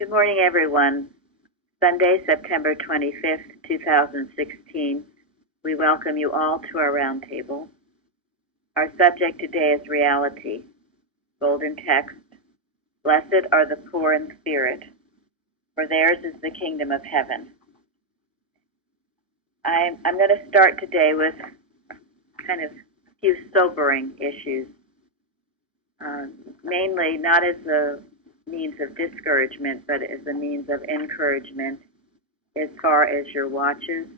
Good morning, everyone. Sunday, September 25th, 2016. We welcome you all to our roundtable. Our subject today is reality. Golden text. Blessed are the poor in spirit, for theirs is the kingdom of heaven. I'm going to start today with kind of a few sobering issues, mainly not as a means of discouragement, but as a means of encouragement as far as your watches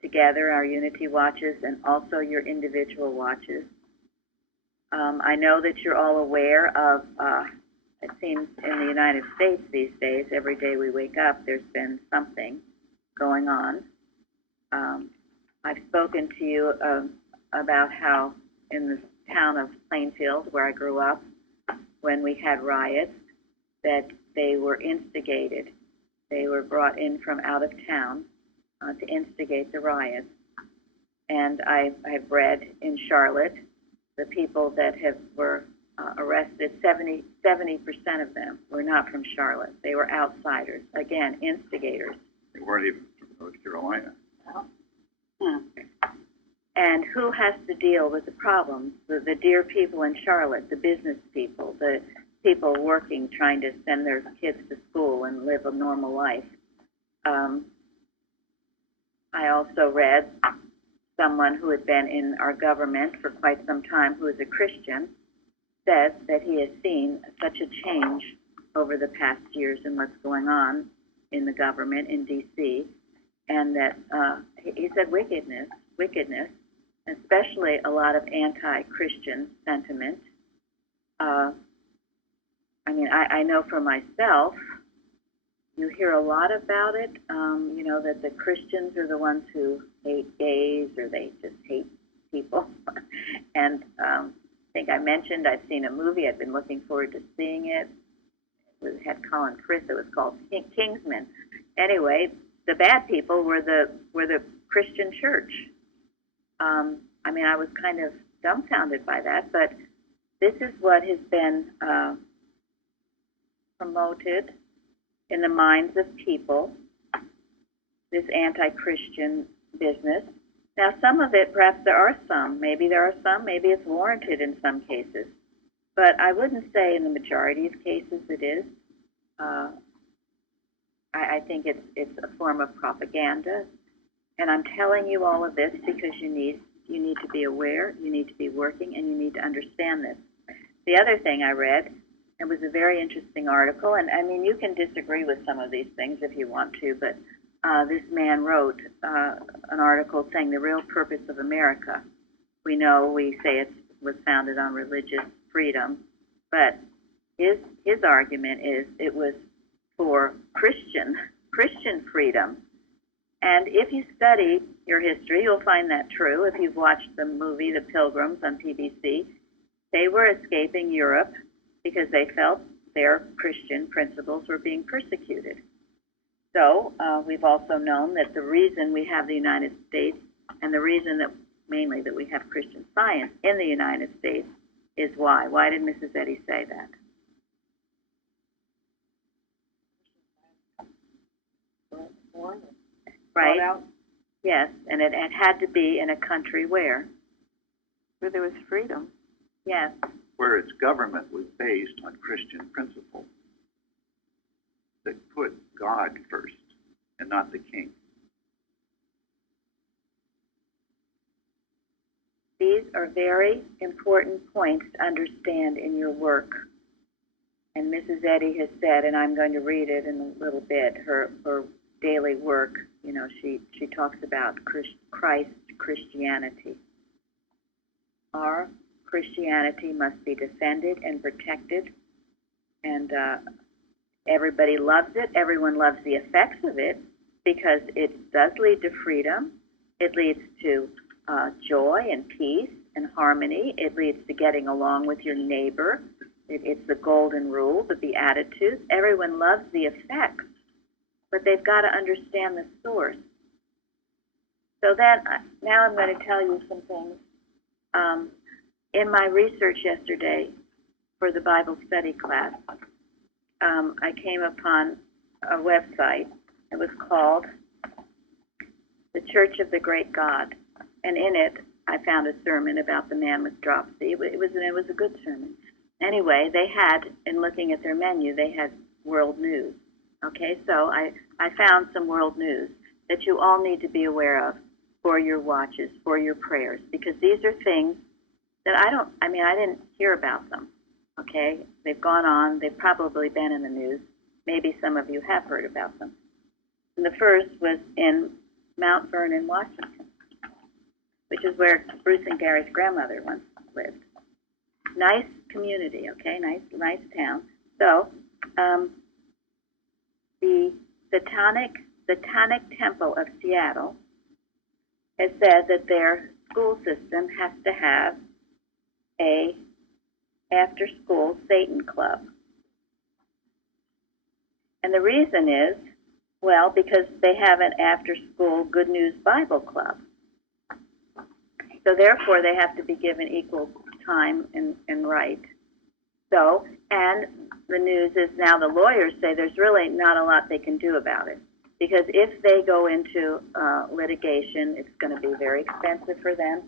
together, our unity watches, and also your individual watches. I know that you're all aware of, it seems in the United States these days, every day we wake up, there's been something going on. I've spoken to you about how in the town of Plainfield, where I grew up, when we had riots, that they were instigated. They were brought in from out of town to instigate the riots. And I've read in Charlotte, the people that were arrested, 70% of them were not from Charlotte. They were outsiders, again, instigators. They weren't even from North Carolina. And who has to deal with the problems? The dear people in Charlotte, the business people, the people working, trying to send their kids to school and live a normal life. I also read someone who had been in our government for quite some time, who is a Christian, said that he has seen such a change over the past years in what's going on in the government in D.C., and that he said wickedness, especially a lot of anti-Christian sentiment. I know for myself, you hear a lot about it, that the Christians are the ones who hate gays, or they just hate people. And I think I mentioned I've seen a movie. I've been looking forward to seeing it. It had Colin Firth. It was called Kingsman. Anyway, the bad people were the Christian church. I was kind of dumbfounded by that, but this is what has been promoted in the minds of people, this anti-Christian business. Now, some of it, perhaps there are some, maybe it's warranted in some cases, but I wouldn't say in the majority of cases it is. I think it's a form of propaganda, and I'm telling you all of this because you need to be aware, you need to be working, and you need to understand this. The other thing I read, it was a very interesting article, and you can disagree with some of these things if you want to, but this man wrote an article saying the real purpose of America. We say it was founded on religious freedom, but his argument is it was for Christian freedom. And if you study your history, you'll find that true. If you've watched the movie The Pilgrims on BBC, they were escaping Europe because they felt their Christian principles were being persecuted. So we've also known that the reason we have the United States, and the reason that mainly that we have Christian Science in the United States, is why. Why did Mrs. Eddy say that? Right? Yes, and it had to be in a country where there was freedom. Yes. Where its government was based on Christian principles that put God first and not the king. These are very important points to understand in your work. And Mrs. Eddy has said, and I'm going to read it in a little bit, her daily work, she talks about Christianity. Our Christianity must be defended and protected, and everybody loves it. Everyone loves the effects of it because it does lead to freedom. It leads to joy and peace and harmony. It leads to getting along with your neighbor. It's the golden rule, the Beatitudes. Everyone loves the effects, but they've got to understand the source. So then, now I'm going to tell you some things. In my research yesterday for the Bible study class, I came upon a website. It was called The Church of the Great God, and in it I found a sermon about the man with dropsy. It was a good sermon. Anyway, they had, in looking at their menu, they had world news. Okay, so I found some world news that you all need to be aware of for your watches, for your prayers, because these are things that I didn't hear about them. Okay, they've gone on, they've probably been in the news. Maybe some of you have heard about them. And the first was in Mount Vernon, Washington, which is where Bruce and Gary's grandmother once lived. Nice community, okay, nice town. So, the Satanic Temple of Seattle has said that their school system has to have a after-school Satan club. And the reason is, well, because they have an after-school Good News Bible Club. So therefore, they have to be given equal time and right. So, and the news is now the lawyers say there's really not a lot they can do about it. Because if they go into litigation, it's going to be very expensive for them,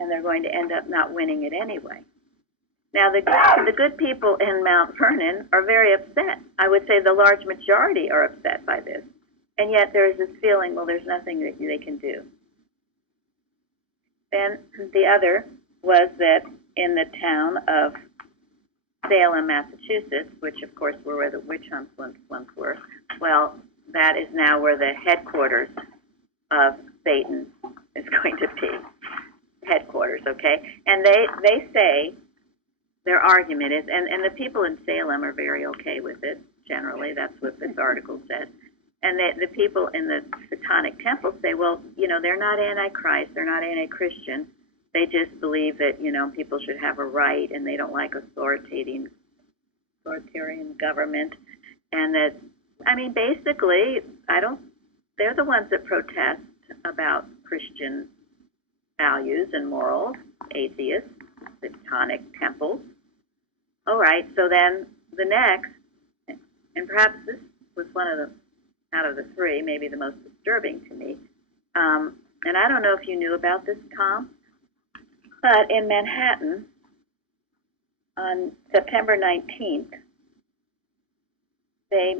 and they're going to end up not winning it anyway. Now, the good people in Mount Vernon are very upset. I would say the large majority are upset by this. And yet there's this feeling, well, there's nothing that they can do. Then the other was that in the town of Salem, Massachusetts, which of course were where the witch hunts once were, well, that is now where the headquarters of Satan is going to be. Headquarters, okay? And they say, their argument is, and the people in Salem are very okay with it, generally, that's what this article said. And the people in the Satanic Temple say, well, they're not anti-Christ, they're not anti-Christian. They just believe that, people should have a right, and they don't like authoritarian government. And that, basically, they're the ones that protest about Christian values and morals, atheists, Satanic temples. All right, so then the next, and perhaps this was one of the, out of the three, maybe the most disturbing to me, and I don't know if you knew about this, Tom, but in Manhattan, on September 19th, they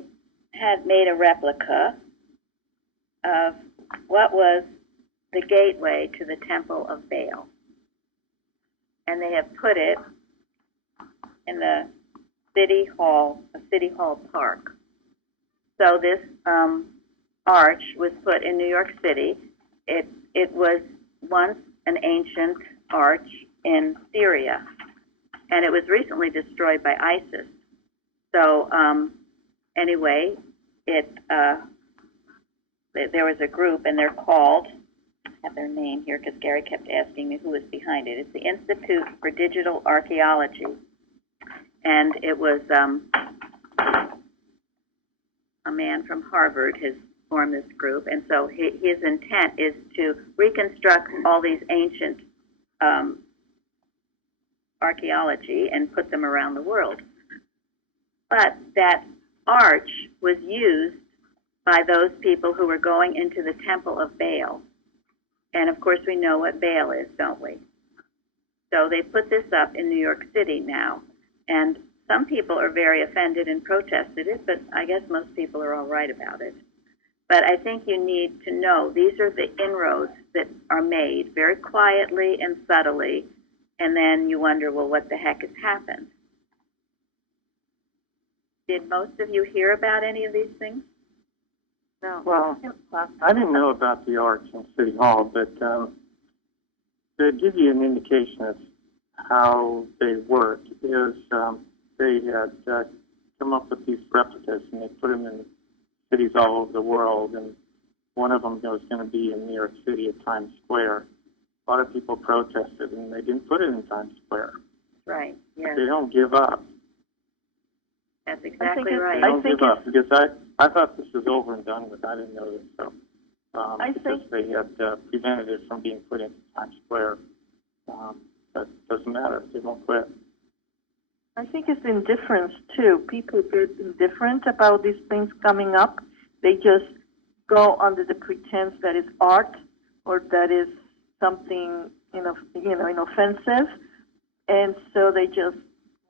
had made a replica of what was the gateway to the Temple of Baal. And they have put it in the City Hall Park. So this arch was put in New York City. It was once an ancient arch in Syria, and it was recently destroyed by ISIS. So anyway, there was a group, and they're called, I have their name here because Gary kept asking me who was behind it. It's the Institute for Digital Archaeology, and it was a man from Harvard has formed this group, and so his intent is to reconstruct all these ancient archaeology and put them around the world. But that arch was used by those people who were going into the Temple of Baal. And of course we know what Baal is, don't we? So they put this up in New York City now, and some people are very offended and protested it, but I guess most people are all right about it. But I think you need to know these are the inroads that are made very quietly and subtly, and then you wonder, well, what the heck has happened? Did most of you hear about any of these things? No. Well, I didn't know about the arch in City Hall, but to give you an indication of how they work is they had come up with these replicas, and they put them in cities all over the world, and one of them was going to be in New York City at Times Square. A lot of people protested, and they didn't put it in Times Square. Right, yes. They don't give up. That's exactly right. They don't give up, because I thought this was over and done with. I didn't know this, so because they had prevented it from being put into Times Square. But it doesn't matter. They won't quit. I think it's indifference too. People get indifferent about these things coming up. They just go under the pretense that it's art or that is something inoffensive, and so they just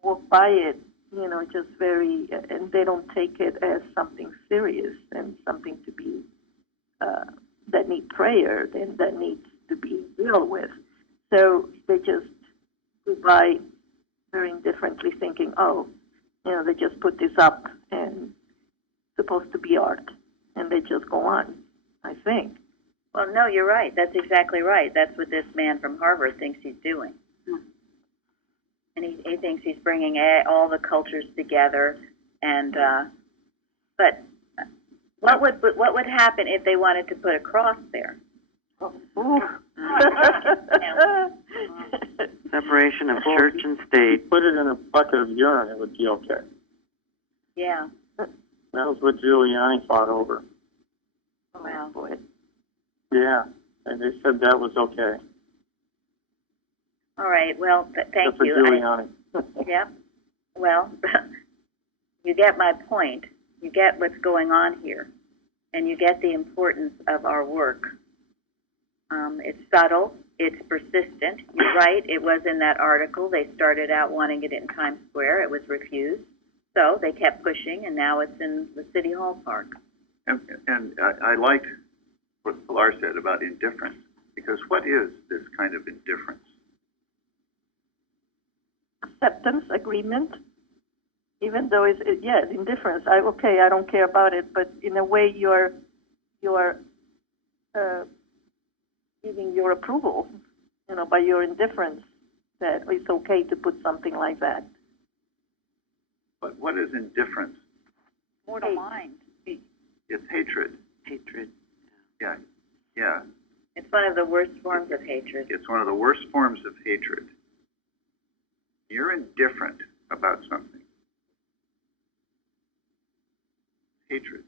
walk by it, just very, and they don't take it as something serious and something to be that need prayer and that needs to be dealt with. So they just go by very indifferently, thinking, oh, they just put this up and it's supposed to be art, and they just go on, I think. Well, no, you're right. That's exactly right. That's what this man from Harvard thinks he's doing. And he thinks he's bringing all the cultures together. And but what would happen if they wanted to put a cross there? Separation of church and state. Put it in a bucket of urine, it would be okay. Yeah. That was what Giuliani fought over. Wow. Boy. Yeah, and they said that was okay. All right. Well, thank you. That's for Giuliani. Yep. Well, you get my point. You get what's going on here, and you get the importance of our work. It's subtle. It's persistent. You're right. It was in that article. They started out wanting it in Times Square. It was refused. So they kept pushing, and now it's in the City Hall Park. And I liked what Pilar said about indifference, because what is this kind of indifference? Acceptance, agreement, even though it's indifference. I don't care about it, but in a way you're giving your approval, by your indifference that it's okay to put something like that. But what is indifference? Mortal mind. It's hatred. Hatred. Yeah. It's one of the worst forms of hatred. It's one of the worst forms of hatred. You're indifferent about something. Hatred.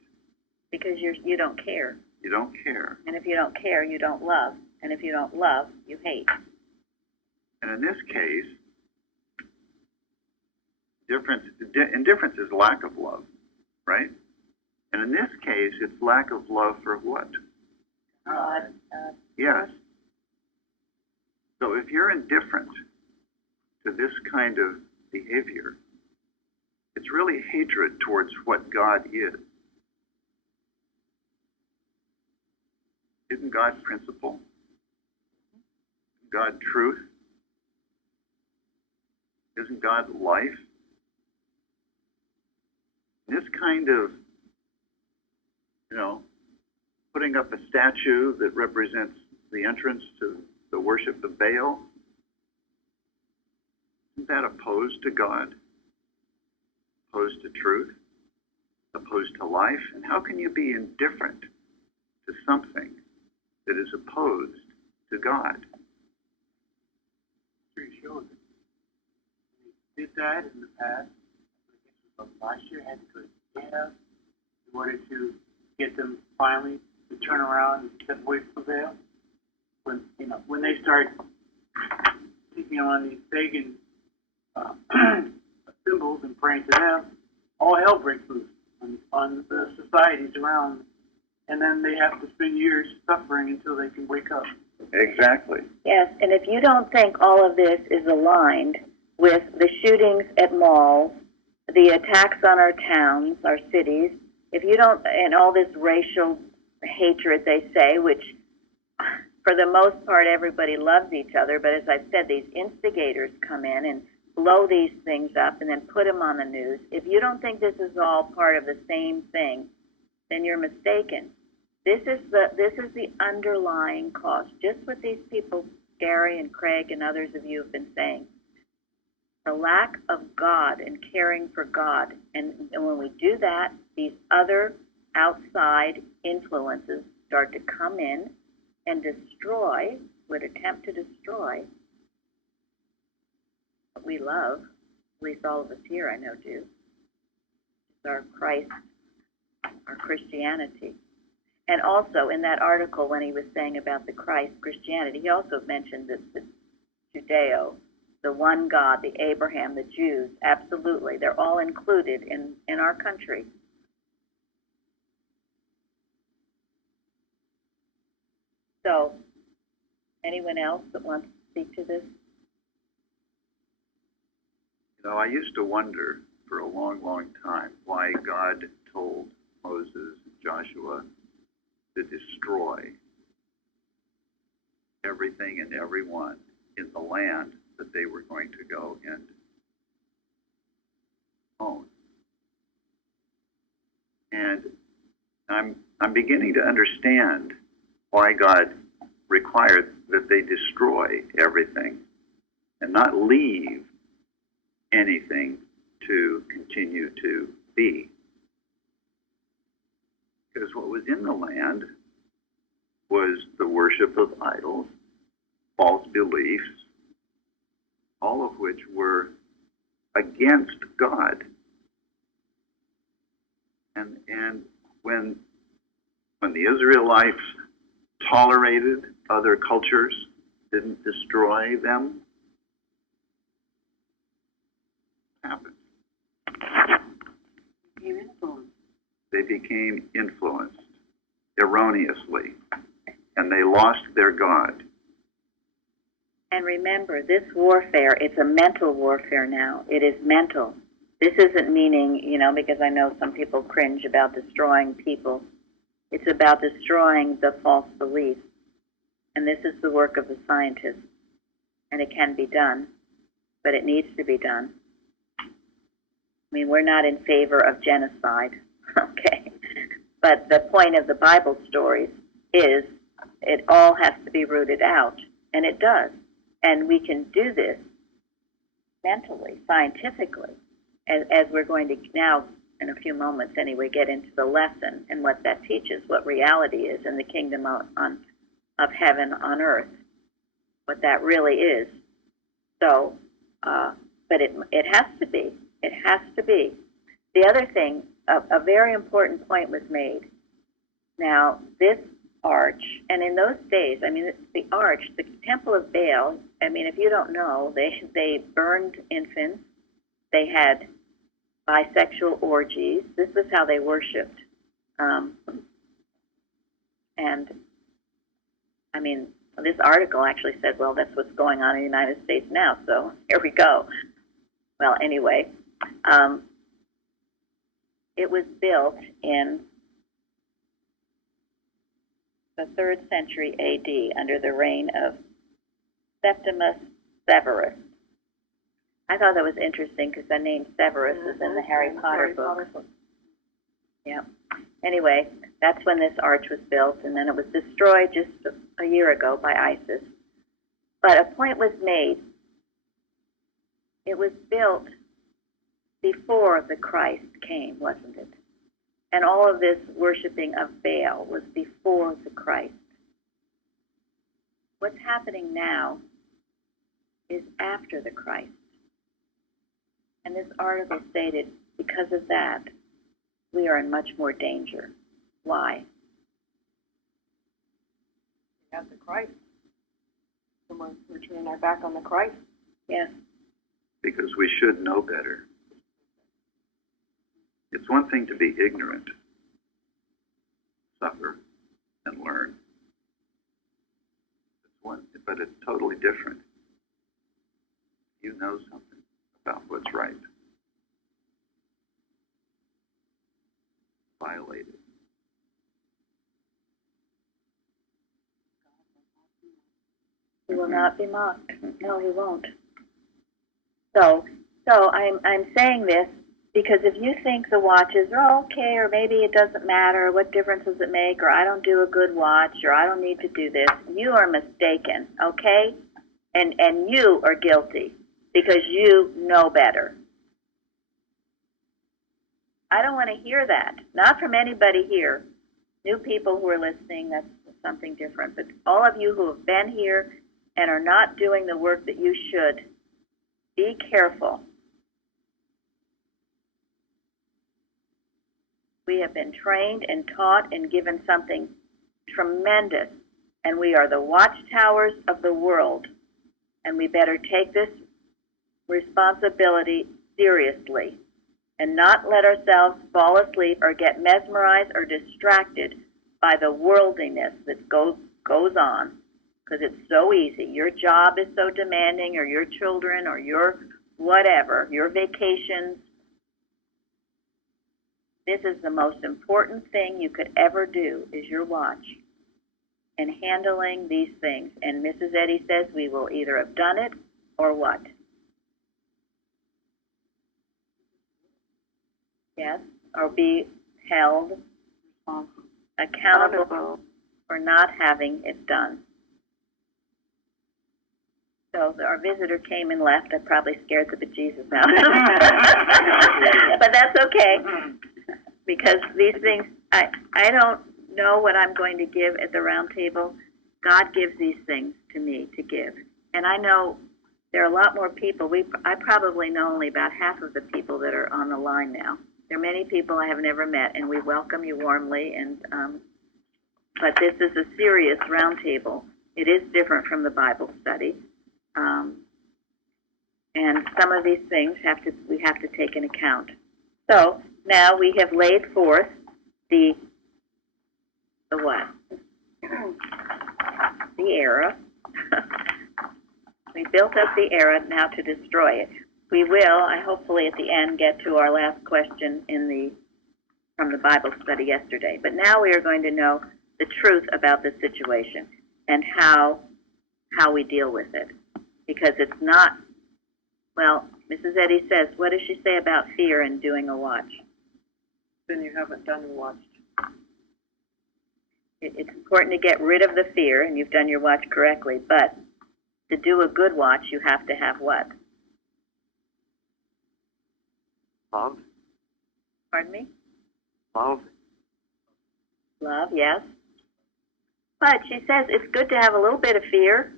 Because you don't care. You don't care. And if you don't care, you don't love. And if you don't love, you hate. And in this case, indifference is lack of love, right? And in this case, it's lack of love for what? God. Yes. So if you're indifferent to this kind of behavior, it's really hatred towards what God is. Isn't God principle? Isn't God truth? Isn't God life? This kind of, putting up a statue that represents the entrance to the worship of Baal, isn't that opposed to God? Opposed to truth? Opposed to life? And how can you be indifferent to something that is opposed to God? History shows it. They did that in the past. Elisha had to go to Ahab in order to get them finally to turn around and step away from Baal. When they start taking on these pagan symbols and praying to them, all hell breaks loose on the societies around, and then they have to spend years suffering until they can wake up. Exactly. Yes, and if you don't think all of this is aligned with the shootings at malls, the attacks on our towns, our cities, if you don't, and all this racial hatred they say, which for the most part everybody loves each other, but as I've said, these instigators come in and blow these things up and then put them on the news. If you don't think this is all part of the same thing, then you're mistaken. This is the underlying cause. Just what these people, Gary and Craig and others of you have been saying. The lack of God and caring for God. And when we do that, these other outside influences start to come in and destroy, would attempt to destroy what we love, at least all of us here I know do. It's our Christ, our Christianity. And also in that article when he was saying about the Christ Christianity, he also mentioned the Judeo the one God, the Abraham, the Jews, absolutely. They're all included in our country. So, anyone else that wants to speak to this? You know, I used to wonder for a long, long time why God told Moses and Joshua to destroy everything and everyone in the land that they were going to go and own. And I'm beginning to understand why God required that they destroy everything and not leave anything to continue to be. Because what was in the land was the worship of idols, false beliefs, all of which were against God. And when the Israelites tolerated other cultures, didn't destroy them, what happened? They became influenced erroneously, and they lost their God. And remember, this warfare, it's a mental warfare now. It is mental. This isn't meaning, you know, because I know some people cringe about destroying people. It's about destroying the false beliefs. And this is the work of the scientists. And it can be done, but it needs to be done. I mean, we're not in favor of genocide, okay? But the point of the Bible stories is it all has to be rooted out, and it does. And we can do this mentally, scientifically, as we're going to now, in a few moments anyway, get into the lesson and what that teaches, what reality is in the kingdom of heaven on earth, what that really is. So, but it has to be. It has to be. The other thing, a very important point was made. Now, this arch, and in those days, I mean, the arch, the temple of Baal, I mean, if you don't know, they burned infants. They had bisexual orgies. This is how they worshipped. And, I mean, this article actually said, well, that's what's going on in the United States now, so here we go. Well, anyway, it was built in the 3rd century A.D. under the reign of Septimus Severus. I thought that was interesting because the name Severus is in the Harry Potter book. Yeah. Anyway, that's when this arch was built, and then it was destroyed just a year ago by ISIS. But a point was made. It was built before the Christ came, wasn't it? And all of this worshiping of Baal was before the Christ. What's happening now is after the Christ. And this article stated, because of that, we are in much more danger. Why? We have the Christ. And we're turning our back on the Christ. Yes. Because we should know better. It's one thing to be ignorant, suffer, and learn. But it's totally different. You know something about what's right. Violated. He will not be mocked. No, he won't. So I'm saying this because if you think the watches are okay, or maybe it doesn't matter, what difference does it make, or I don't do a good watch, or I don't need to do this, you are mistaken, okay? And you are guilty because you know better. I don't want to hear that. Not from anybody here. New people who are listening, that's something different. But all of you who have been here and are not doing the work that you should, be careful. We have been trained and taught and given something tremendous, and we are the watchtowers of the world, and we better take this responsibility seriously and not let ourselves fall asleep or get mesmerized or distracted by the worldliness that goes on, because it's so easy. Your job is so demanding, or your children, or your whatever, your vacations. This is the most important thing you could ever do, is your watch and handling these things. And Mrs. Eddy says we will either have done it or what? Yes, or be held accountable for not having it done. So our visitor came and left. I probably scared the bejesus out of him. But that's okay, because these things, I don't know what I'm going to give at the round table. God gives these things to me to give. And I know there are a lot more people. I probably know only about half of the people that are on the line now. There are many people I have never met, and we welcome you warmly. And but this is a serious roundtable. It is different from the Bible study, and some of these things we have to take into account. So now we have laid forth the what? The error. We built up the error now to destroy it. We will, I hopefully at the end, get to our last question from the Bible study yesterday. But now we are going to know the truth about the situation and how we deal with it. Because it's not, well, Mrs. Eddy says, what does she say about fear and doing a watch? Then you haven't done and watched. It's important to get rid of the fear, and you've done your watch correctly, but to do a good watch, you have to have what? Love. Pardon me? Love. Love, yes. But she says it's good to have a little bit of fear.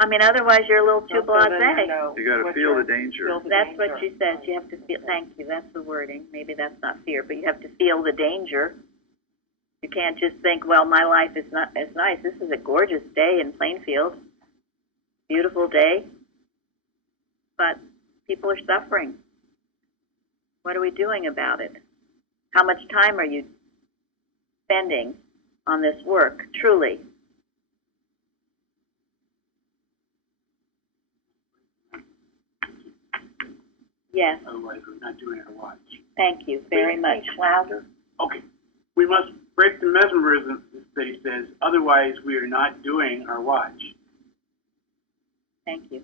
I mean, otherwise you're a little too blasé. You got to feel the danger. That's what she says. You have to feel. Thank you. That's the wording. Maybe that's not fear, but you have to feel the danger. You can't just think, well, my life is not as nice. This is a gorgeous day in Plainfield. Beautiful day. But people are suffering. What are we doing about it? How much time are you spending on this work, truly? Yes. Otherwise, we're not doing our watch. Thank you very much. Louder. Okay. We must break the mesmerism that he says, otherwise we are not doing our watch. Thank you.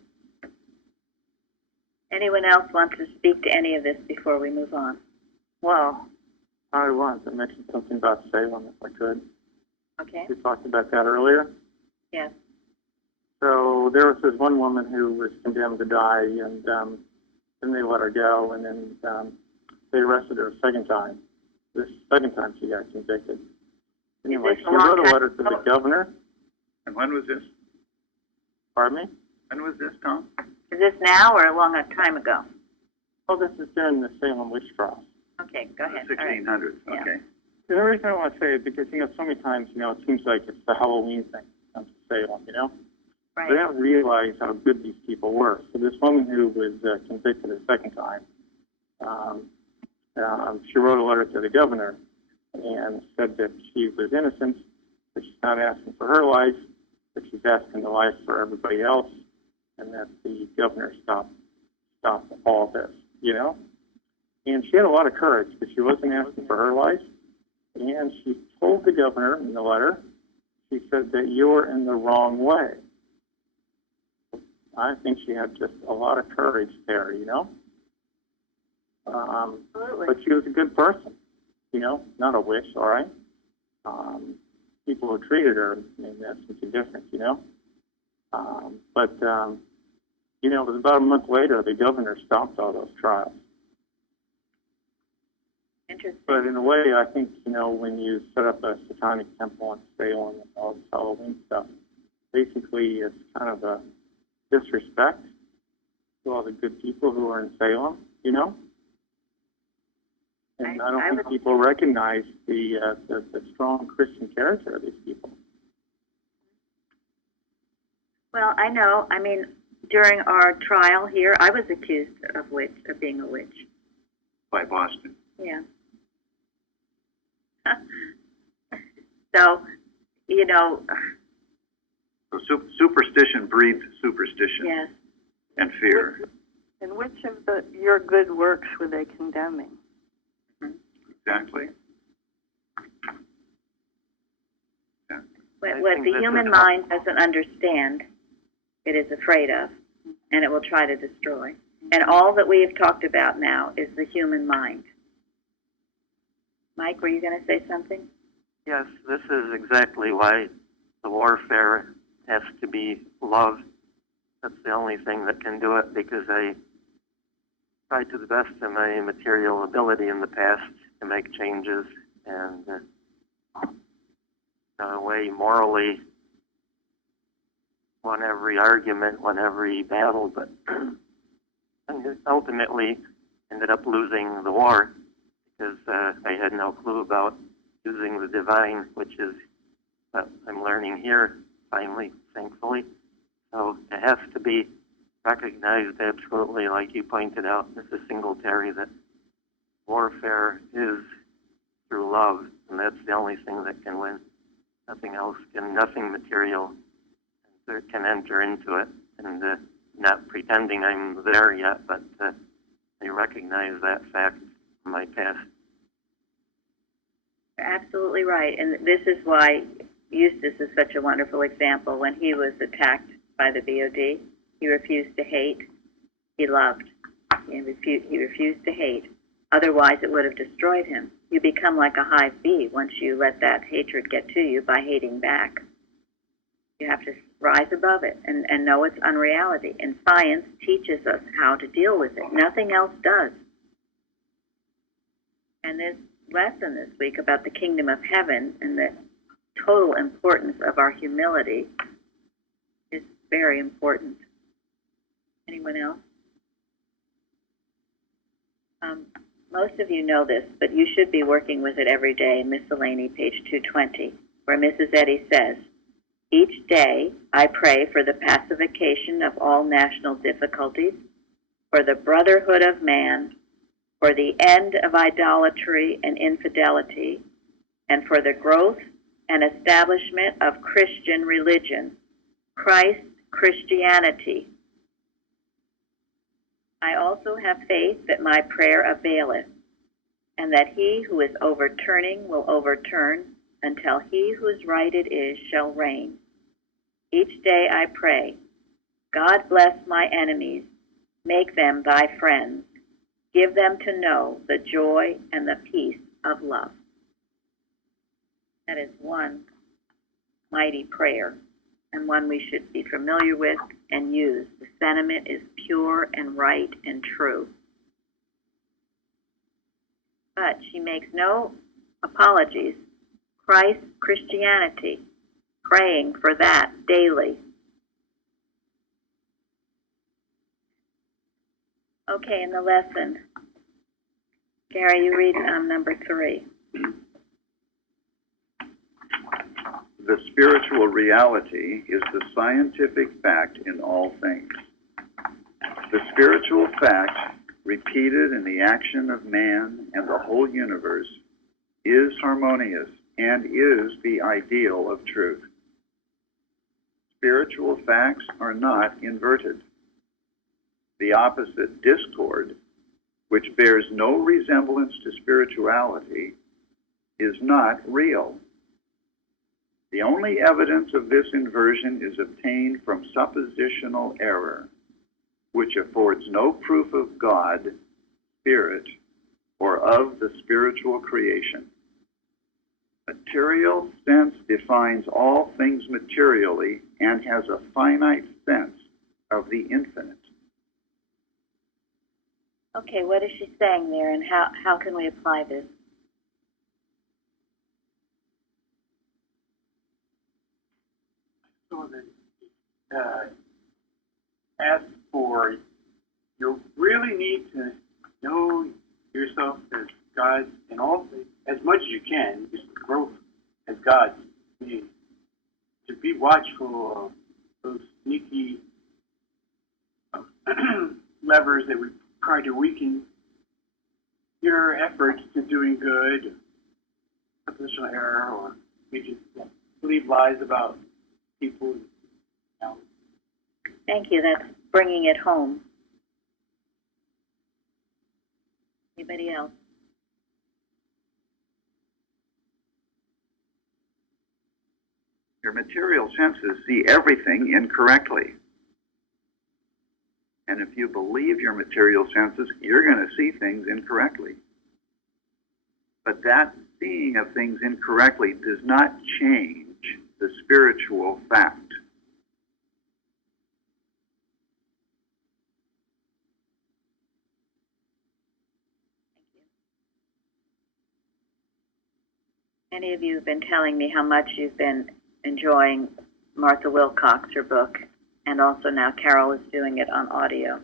Anyone else want to speak to any of this before we move on? Well, I wanted to mention something about Salem, if I could. Okay. We talked about that earlier. Yes. So there was this one woman who was condemned to die, and then they let her go, and then they arrested her a second time. This second time she got convicted. Anyway, she wrote a letter to the governor. And when was this? Pardon me? When was this, Tom? Is this now or a long time ago? Oh, this is during the Salem witch trials. Okay, go ahead. The 1600s. All right. Okay. And the reason I want to say it because, so many times, it seems like it's the Halloween thing when it comes to Salem, Right. They don't realize how good these people were. So this woman who was convicted a second time, she wrote a letter to the governor and said that she was innocent, that she's not asking for her life, that she's asking the life for everybody else, and that the governor stop all this, And she had a lot of courage because she wasn't asking for her life. And she told the governor in the letter, she said that you're in the wrong way. I think she had just a lot of courage there, Absolutely. But she was a good person, not a witch, all right? People who treated her made that such a difference, But it was about a month later the governor stopped all those trials. Interesting. But in a way, I think, when you set up a satanic temple in Salem and all this Halloween stuff, basically it's kind of a disrespect to all the good people who are in Salem, And I don't think people recognize the strong Christian character of these people. Well, I know. I mean, during our trial here, I was accused of being a witch. By Boston. Yeah. So, you know, So superstition breeds superstition yes. and fear. And which of your good works were they condemning? Exactly. What the human mind doesn't understand, it is afraid of, and it will try to destroy. And all that we have talked about now is the human mind. Mike, were you going to say something? Yes, this is exactly why the warfare has to be love. That's the only thing that can do it, because I tried to the best of my material ability in the past to make changes, and in a way, morally, won every argument, won every battle, but ultimately ended up losing the war because I had no clue about using the divine, which is what I'm learning here, finally, thankfully. So it has to be recognized absolutely, like you pointed out, Mrs. Singletary, that warfare is through love, and that's the only thing that can win. Nothing else can, nothing material can enter into it. And not pretending I'm there yet, but I recognize that fact from my past. You're absolutely right. And this is why Eustace is such a wonderful example. When he was attacked by the BOD, he refused to hate. He loved. He refused to hate. Otherwise, it would have destroyed him. You become like a hive bee once you let that hatred get to you by hating back. You have to rise above it and know it's unreality. And science teaches us how to deal with it. Nothing else does. And this lesson this week about the kingdom of heaven and the total importance of our humility is very important. Anyone else? Most of you know this, but you should be working with it every day in Miscellany, page 220, where Mrs. Eddy says, "Each day I pray for the pacification of all national difficulties, for the brotherhood of man, for the end of idolatry and infidelity, and for the growth and establishment of Christian religion, Christ Christianity. I also have faith that my prayer availeth, and that he who is overturning will overturn until he whose right it is shall reign. Each day I pray, God bless my enemies, make them thy friends, give them to know the joy and the peace of love." That is one mighty prayer, and one we should be familiar with and use. The sentiment is pure and right and true. But she makes no apologies. Christ Christianity, praying for that daily. Okay, in the lesson, Gary, you read number 3. The spiritual reality is the scientific fact in all things. The spiritual fact, repeated in the action of man and the whole universe, is harmonious and is the ideal of truth. Spiritual facts are not inverted. The opposite discord, which bears no resemblance to spirituality, is not real. The only evidence of this inversion is obtained from suppositional error, which affords no proof of God, spirit, or of the spiritual creation. Material sense defines all things materially and has a finite sense of the infinite. Okay, what is she saying there, and how can we apply this? So that ask for, you really need to know yourself as God in all things, as much as you can, just growth as God. To be watchful of those sneaky levers that would try to weaken your efforts to doing good, positional error, or make you believe lies about people. You know. Thank you. That's bringing it home. Anybody else? Your material senses see everything incorrectly. And if you believe your material senses, you're going to see things incorrectly. But that seeing of things incorrectly does not change the spiritual fact. Many of you have been telling me how much you've been enjoying Martha Wilcox, her book, and also now Carol is doing it on audio.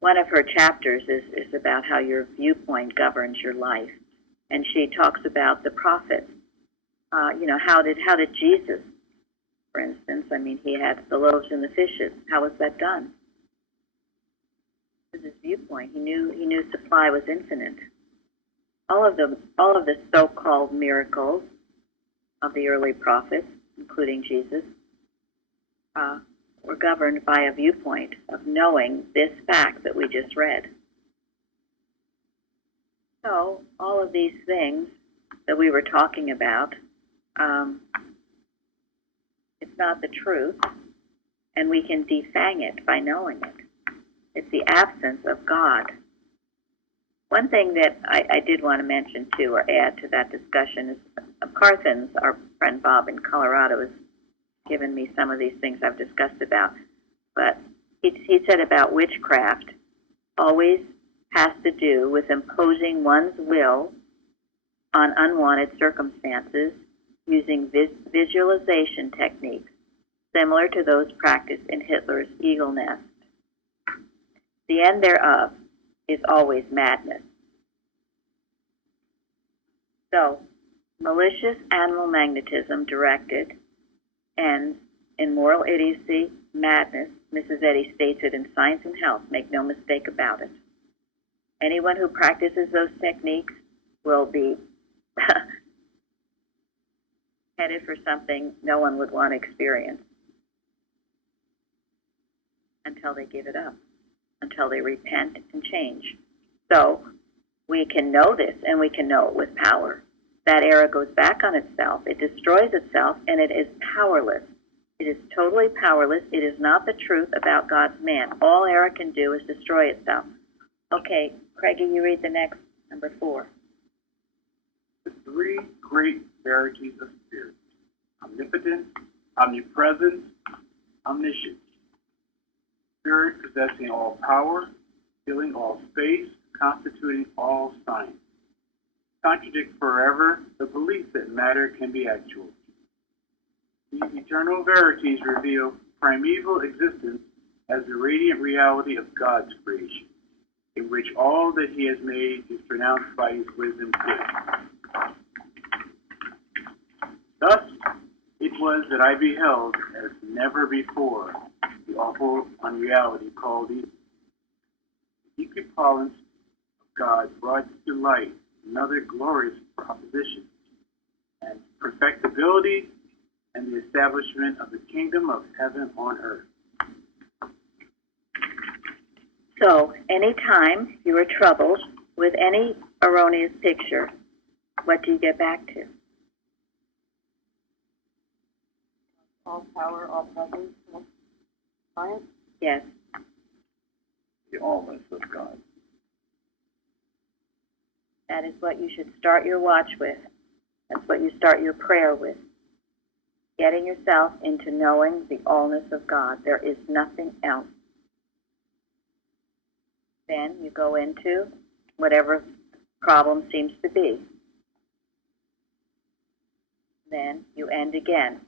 One of her chapters is about how your viewpoint governs your life, and she talks about the prophets. How did Jesus, for instance, he had the loaves and the fishes. How was that done? It was his viewpoint. He knew supply was infinite. All of the so-called miracles of the early prophets, including Jesus, were governed by a viewpoint of knowing this fact that we just read. So all of these things that we were talking about, it's not the truth, and we can defang it by knowing it. It's the absence of God. One thing that I did want to mention, too, or add to that discussion is Carthens, our friend Bob in Colorado, has given me some of these things I've discussed about. But he said about witchcraft always has to do with imposing one's will on unwanted circumstances using visualization techniques similar to those practiced in Hitler's eagle nest. The end thereof is always madness. So, malicious animal magnetism directed ends in moral idiocy, madness. Mrs. Eddy states it in Science and Health. Make no mistake about it. Anyone who practices those techniques will be headed for something no one would want to experience until they give it up, until they repent and change. So we can know this, and we can know it with power. That error goes back on itself. It destroys itself, and it is powerless. It is totally powerless. It is not the truth about God's man. All error can do is destroy itself. Okay, Craigie, you read the next, number 4. The three great verities of spirit: omnipotence, omnipresence, omniscience. Spirit possessing all power, filling all space, constituting all science. Contradict forever the belief that matter can be actual. These eternal verities reveal primeval existence as the radiant reality of God's creation, in which all that he has made is pronounced by his wisdom good. Thus it was that I beheld, as never before, the awful unreality called evil. The equivalence of God brought to light another glorious proposition, and perfectibility and the establishment of the kingdom of heaven on earth. So, anytime you are troubled with any erroneous picture, what do you get back to? All power, all presence, all science. Yes. The allness of God. That is what you should start your watch with. That's what you start your prayer with. Getting yourself into knowing the allness of God. There is nothing else. Then you go into whatever problem seems to be. Then you end again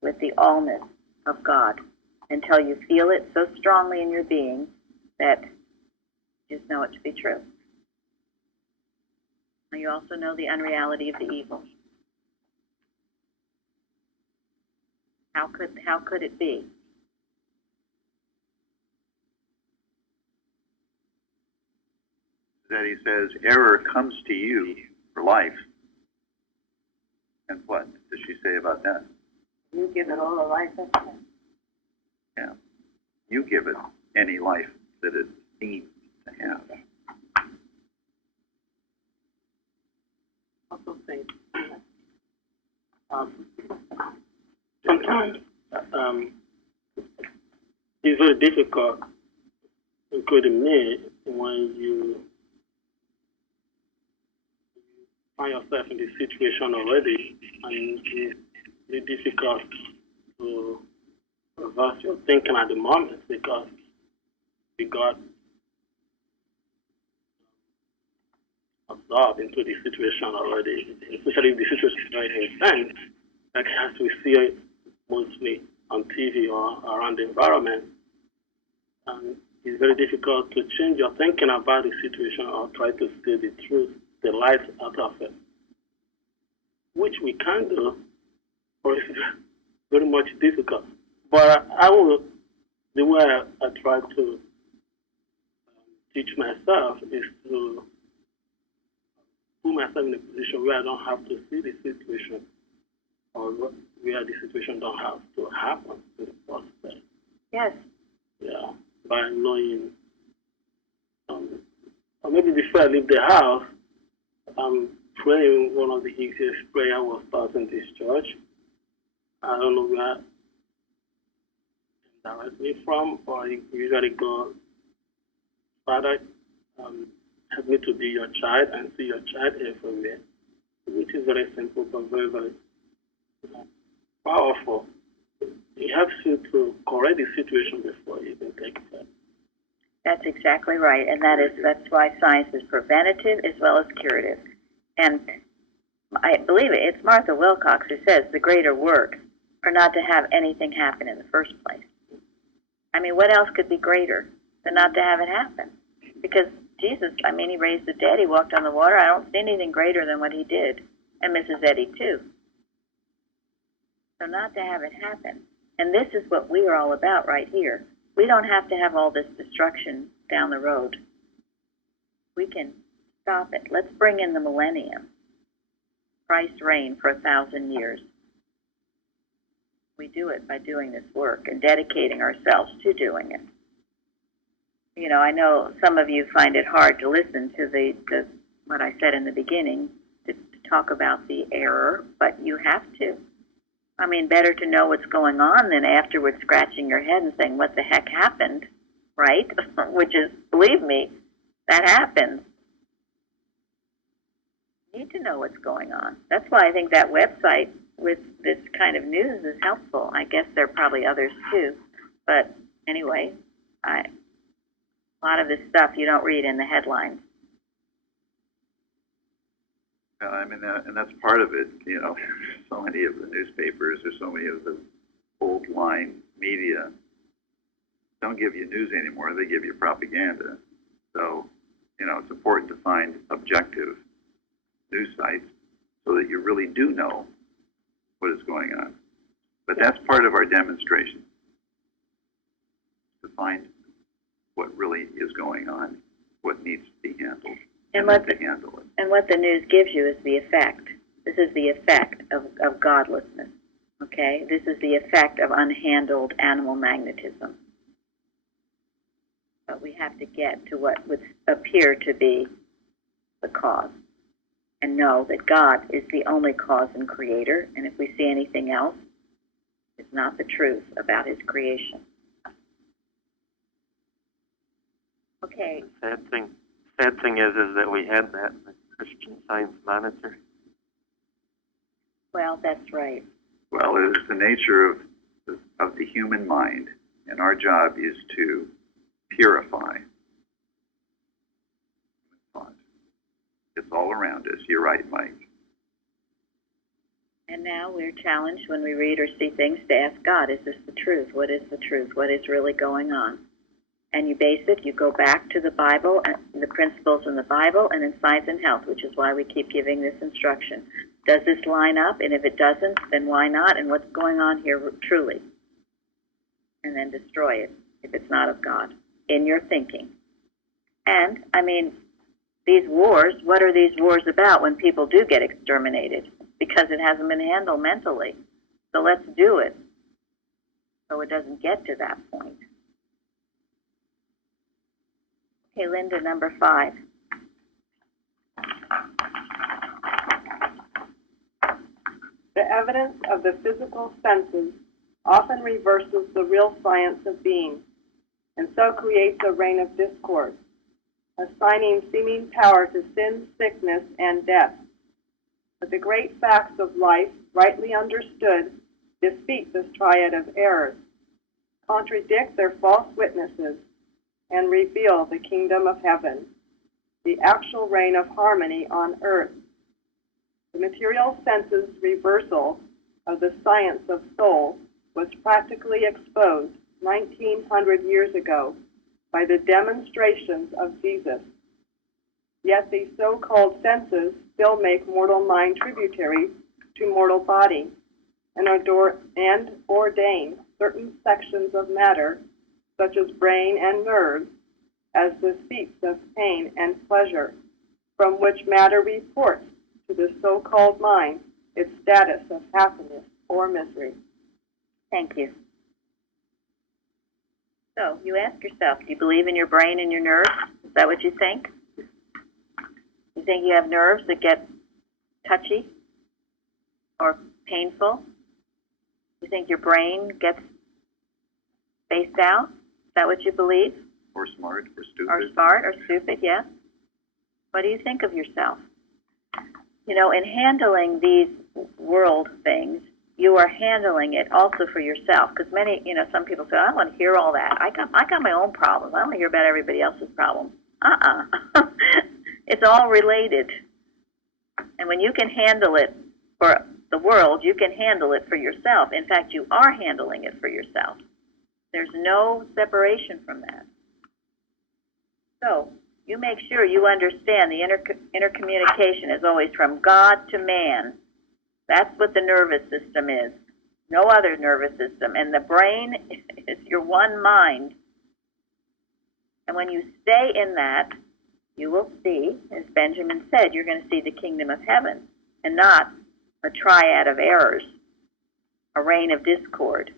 with the allness of God until you feel it so strongly in your being that you just know it to be true. And you also know the unreality of the evil. How could it be? That he says, error comes to you for life. And what does she say about that? You give it all a life. Yeah. You give it any life that it seems to have. Also think, sometimes it's very difficult, including me, when you find yourself in this situation already, and it's really difficult to reverse your thinking at the moment because you got absorbed into the situation already, especially if the situation is very intense, like as we see it mostly on TV or around the environment. And it's very difficult to change your thinking about the situation or try to see the truth, the light out of it, which we can do, or it's very much difficult. But I will, the way I try to teach myself is to put myself in a position where I don't have to see the situation, or where the situation don't have to happen in the first place. Yes. Yeah, by knowing, or maybe before I leave the house, I'm praying one of the easiest prayer was taught in this church. I don't know where it directs me from, or you usually go, Father, help me to be your child and see your child everywhere, which is very simple but very, very powerful. It helps you to correct the situation before you even take it. That's exactly right, and that's why science is preventative as well as curative. And I believe it's Martha Wilcox who says the greater works are not to have anything happen in the first place. I mean, what else could be greater than not to have it happen? Because Jesus, I mean, he raised the dead, he walked on the water. I don't see anything greater than what he did, and Mrs. Eddy too. So not to have it happen. And this is what we are all about right here. We don't have to have all this destruction down the road. We can stop it. Let's bring in the millennium. Christ reign for 1,000 years. We do it by doing this work and dedicating ourselves to doing it. You know, I know some of you find it hard to listen to the what I said in the beginning, to talk about the error, but you have to. I mean, better to know what's going on than afterwards scratching your head and saying, what the heck happened, right? Which is, believe me, that happens. You need to know what's going on. That's why I think that website with this kind of news is helpful. I guess there are probably others too. But anyway, a lot of this stuff you don't read in the headlines. I mean, and that's part of it. You know, so many of the newspapers or so many of the old line media don't give you news anymore. They give you propaganda. So, you know, it's important to find objective news sites so that you really do know what is going on. But that's part of our demonstration, to find what really is going on, what needs to be handled. And what the news gives you is the effect. This is the effect of godlessness, okay? This is the effect of unhandled animal magnetism. But we have to get to what would appear to be the cause and know that God is the only cause and creator, and if we see anything else, it's not the truth about his creation. Okay. Sad thing is that we had that in the Christian Science Monitor. Well, that's right. Well, it is the nature of the human mind, and our job is to purify thought. It's all around us. You're right, Mike. And now we're challenged when we read or see things to ask God, is this the truth? What is the truth? What is really going on? And you base it, you go back to the Bible, and the principles in the Bible, and in Science and Health, which is why we keep giving this instruction. Does this line up? And if it doesn't, then why not? And what's going on here truly? And then destroy it if it's not of God in your thinking. And, I mean, these wars, what are these wars about when people do get exterminated? Because it hasn't been handled mentally. So let's do it so it doesn't get to that point. Okay, Linda, number 5. The evidence of the physical senses often reverses the real science of being, and so creates a reign of discord, assigning seeming power to sin, sickness, and death. But the great facts of life, rightly understood, defeat this triad of errors, contradict their false witnesses, and reveal the kingdom of heaven, the actual reign of harmony on earth. The material senses reversal of the science of soul was practically exposed 1900 years ago by the demonstrations of Jesus. Yet these so-called senses still make mortal mind tributary to mortal body and ordain certain sections of matter, such as brain and nerves, as the seats of pain and pleasure, from which matter reports to the so-called mind its status of happiness or misery. Thank you. So you ask yourself, do you believe in your brain and your nerves? Is that what you think? You think you have nerves that get touchy or painful? You think your brain gets spaced out? Is that what you believe? Or smart, or stupid. Or smart, or stupid, yes. What do you think of yourself? You know, in handling these world things, you are handling it also for yourself. Because many, some people say, I don't want to hear all that. I got my own problems. I don't want to hear about everybody else's problems. It's all related. And when you can handle it for the world, you can handle it for yourself. In fact, you are handling it for yourself. There's no separation from that. So you make sure you understand the intercommunication is always from God to man. That's what the nervous system is. No other nervous system. And the brain is your one mind. And when you stay in that, you will see, as Benjamin said, you're going to see the kingdom of heaven and not a triad of errors, a reign of discord.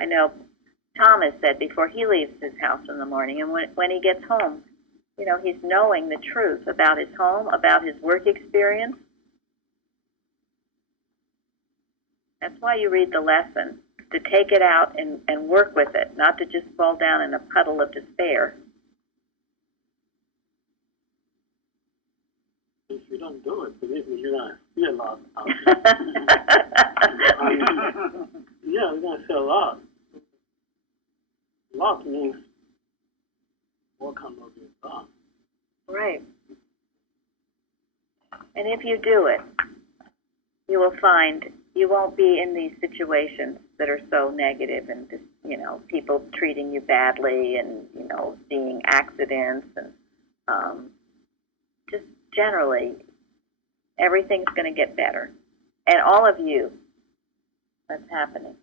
I know Thomas said before he leaves his house in the morning, and when he gets home, he's knowing the truth about his home, about his work experience. That's why you read the lesson, to take it out and work with it, not to just fall down in a puddle of despair. If you don't do it, believe me, you're going to see a lot out yeah, you're going to see a lot. Lot means what kind of is done. Right. And if you do it, you will find you won't be in these situations that are so negative and just, people treating you badly and, seeing accidents and just generally everything's going to get better. And all of you, that's happening.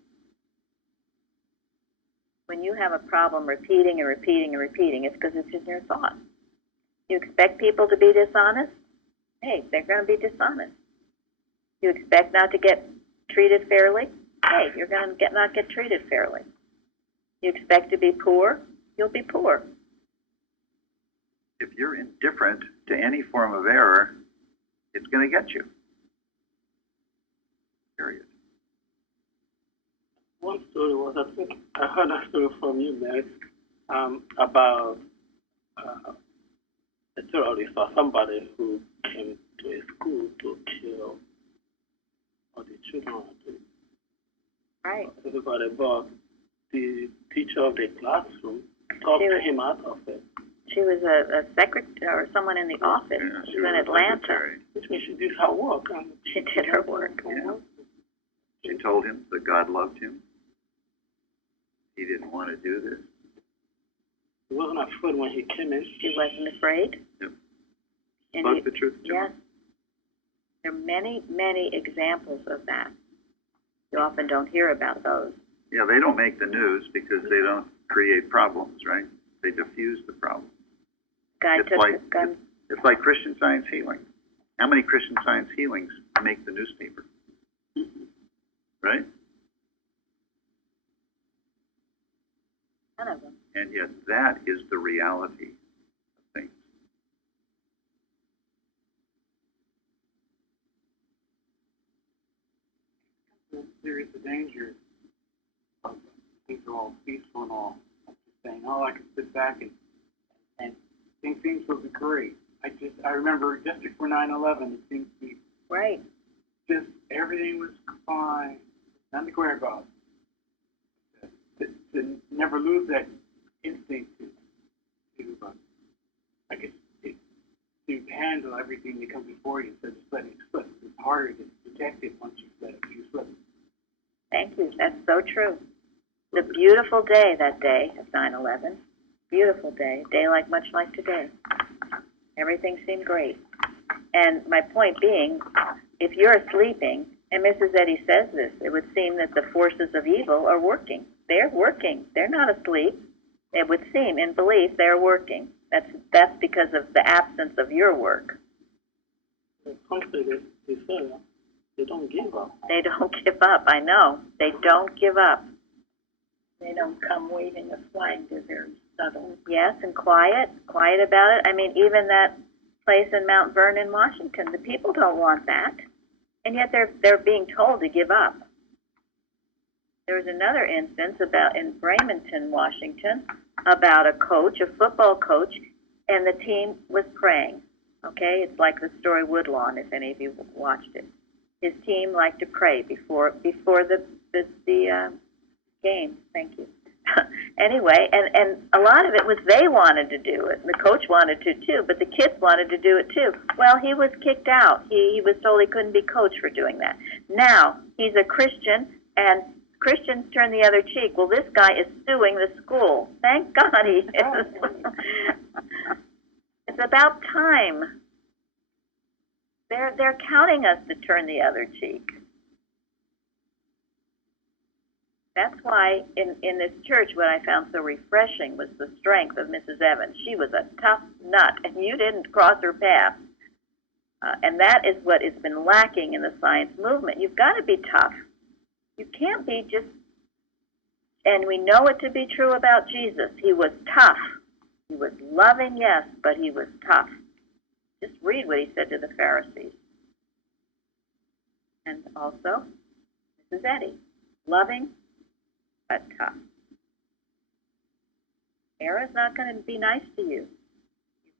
When you have a problem repeating and repeating and repeating, it's because it's in your thought. You expect people to be dishonest? Hey, they're going to be dishonest. You expect not to get treated fairly? Hey, you're going to not get treated fairly. You expect to be poor? You'll be poor. If you're indifferent to any form of error, it's going to get you. Period. One story was, I think, I heard a story from you, Mary, about a terrorist or somebody who came to a school to kill all the children. Right. Everybody, but the teacher of the classroom talked him out of it. She was a secretary or someone in the office. Yeah, she was in Atlanta. Secretary. Which means she did her work. And she did her work. Yeah. She told him that God loved him. He didn't want to do this. He wasn't afraid when he came in. She wasn't afraid. Yep. And Spoke the truth to yes. him. There are many, many examples of that. You often don't hear about those. Yeah, they don't make the news because they don't create problems, right? They diffuse the problem. Guy It's took like, the gun. It's like Christian Science healing. How many Christian Science healings make the newspaper? Right? None of them. And yet that is the reality of things. There is a danger of things are all peaceful and all. Just saying, oh, I can sit back and think things will be great. I remember just before 9/11, it seemed to be Right. just everything was fine, nothing to worry about. To never lose that instinct to I guess, to handle everything that comes before you instead of just letting it slip. It's harder to protect it once you let it slip. Thank you. That's so true. The beautiful day that day of 9/11. Beautiful day. A day much like today. Everything seemed great. And my point being, if you're sleeping, and Mrs. Eddy says this, it would seem that the forces of evil are working. They're working. They're not asleep. It would seem, in belief, they're working. That's because of the absence of your work. They say they don't give up. They don't give up. I know. They don't give up. They don't come waving a flag. They're very subtle. Yes, and quiet about it. I mean, even that place in Mount Vernon, Washington, the people don't want that, and yet they're being told to give up. There was another instance in Bremerton, Washington, about a football coach, and the team was praying. Okay, it's like the story Woodlawn, if any of you watched it. His team liked to pray before the game. Thank you. Anyway, and a lot of it was they wanted to do it, and the coach wanted to too, but the kids wanted to do it too. Well, he was kicked out. He was told he couldn't be coached for doing that. Now, he's a Christian, and Christians turn the other cheek. Well, this guy is suing the school. Thank God he is. It's about time. They're counting us to turn the other cheek. That's why in this church, what I found so refreshing was the strength of Mrs. Evans. She was a tough nut, and you didn't cross her path. And that is what has been lacking in the science movement. You've got to be tough. You can't be just, and we know it to be true about Jesus. He was tough. He was loving, yes, but he was tough. Just read what he said to the Pharisees. And also, Mrs. Eddy, loving, but tough. Sarah's not going to be nice to you.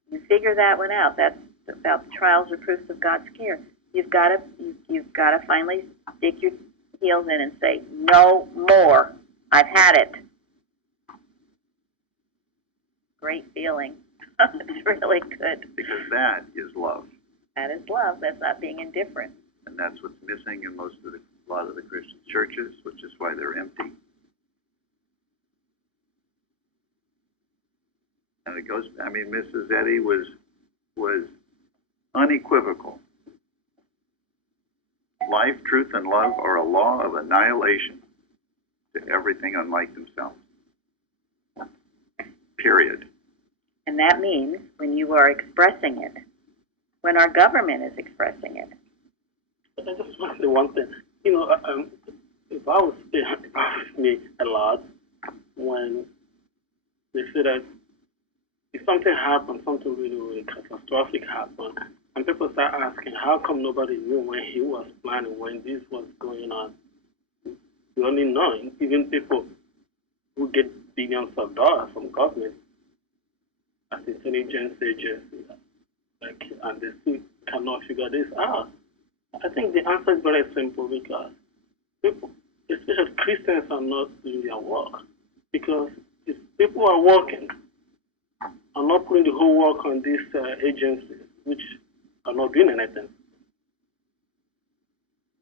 You figure that one out. That's about the trials or proofs of God's care. You've got to finally stick your heels in and say, no more. I've had it. Great feeling. It's really good. Because that is love. That is love. That's not being indifferent. And that's what's missing in a lot of the Christian churches, which is why they're empty. And it goes, I mean, Mrs. Eddy was unequivocal. Life, truth, and love are a law of annihilation to everything unlike themselves. Period. And that means when you are expressing it, when our government is expressing it. I just want to say one thing. You know, it bothers me a lot when they say that if something happens, something really, really catastrophic happens, and people start asking, how come nobody knew when he was planning, when this was going on? You only know, even people who get billions of dollars from government as intelligence agencies, and they still cannot figure this out. I think the answer is very simple because people, especially Christians, are not doing their work. Because if people are working, are not putting the whole work on these agencies, which are not doing anything.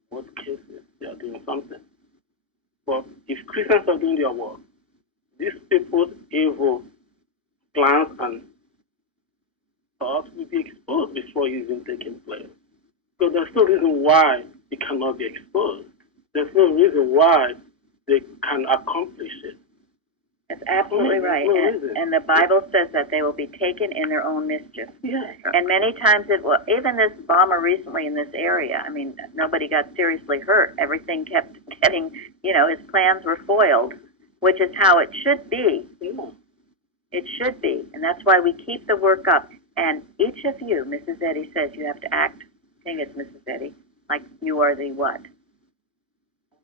In most cases, they are doing something. But if Christians are doing their work, these people's evil plans and thoughts will be exposed before even taking place. So there's no reason why it cannot be exposed. There's no reason why they can accomplish it. That's absolutely right. And the Bible says that they will be taken in their own mischief. Yeah. And many times it will, even this bomber recently in this area, I mean, nobody got seriously hurt. Everything kept getting, his plans were foiled, which is how it should be. Yeah. It should be. And that's why we keep the work up. And each of you, Mrs. Eddy says, you have to act, I think it's Mrs. Eddy, like you are the what?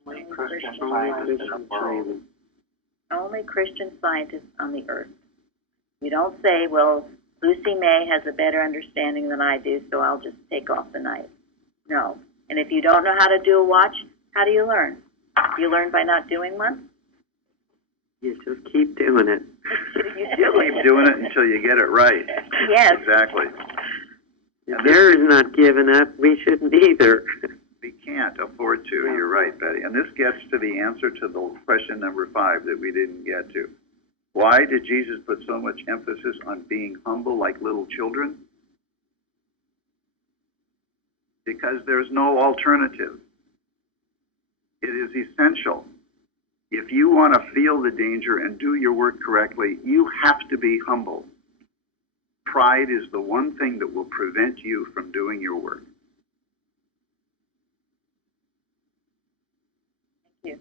Only Christian Only Christian scientists on the earth. You don't say, well, Lucy May has a better understanding than I do, so I'll just take off the knife. No. And if you don't know how to do a watch, how do you learn? Do you learn by not doing one? You just keep doing it. You do Keep doing it until you get it right. Yes. Exactly. If they're not giving up, we shouldn't either. We can't afford to. You're right, Betty. And this gets to the answer to the question number 5 that we didn't get to. Why did Jesus put so much emphasis on being humble like little children? Because there's no alternative. It is essential. If you want to feel the danger and do your work correctly, you have to be humble. Pride is the one thing that will prevent you from doing your work. Thank you.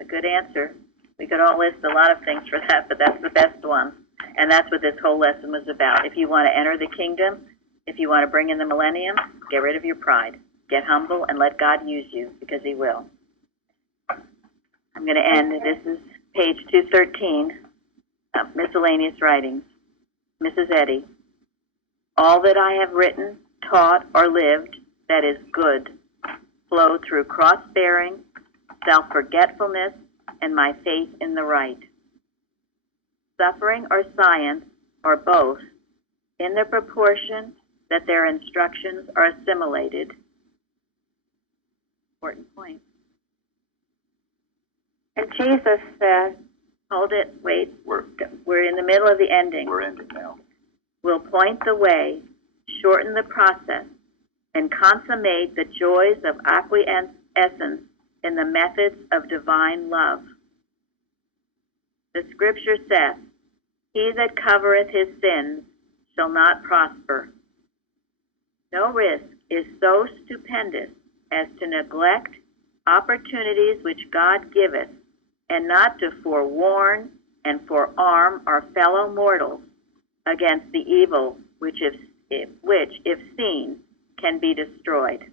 A good answer. We could all list a lot of things for that, but that's the best one. And that's what this whole lesson was about. If you want to enter the kingdom, if you want to bring in the millennium, get rid of your pride. Get humble and let God use you, because He will. I'm going to end. This is page 213, miscellaneous writings. Mrs. Eddy, all that I have written, taught, or lived that is good flowed through cross-bearing, self-forgetfulness, and my faith in the right. Suffering or science, or both, in the proportion that their instructions are assimilated. Important point. And Jesus said, hold it, wait, we're in the middle of the ending. We're ending now. Will point the way, shorten the process, and consummate the joys of acquiescence in the methods of divine love. The scripture says, he that covereth his sins shall not prosper. No risk is so stupendous as to neglect opportunities which God giveth, and not to forewarn and forearm our fellow mortals against the evil which, if seen, can be destroyed.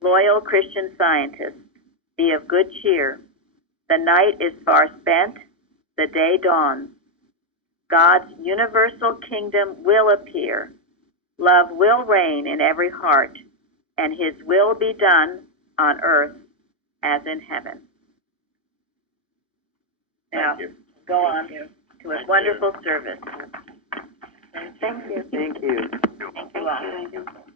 Loyal Christian scientists, be of good cheer. The night is far spent, the day dawns. God's universal kingdom will appear. Love will reign in every heart, and His will be done on earth as in heaven. Now, go on to a wonderful service. thank you. Thank you. Thank you all.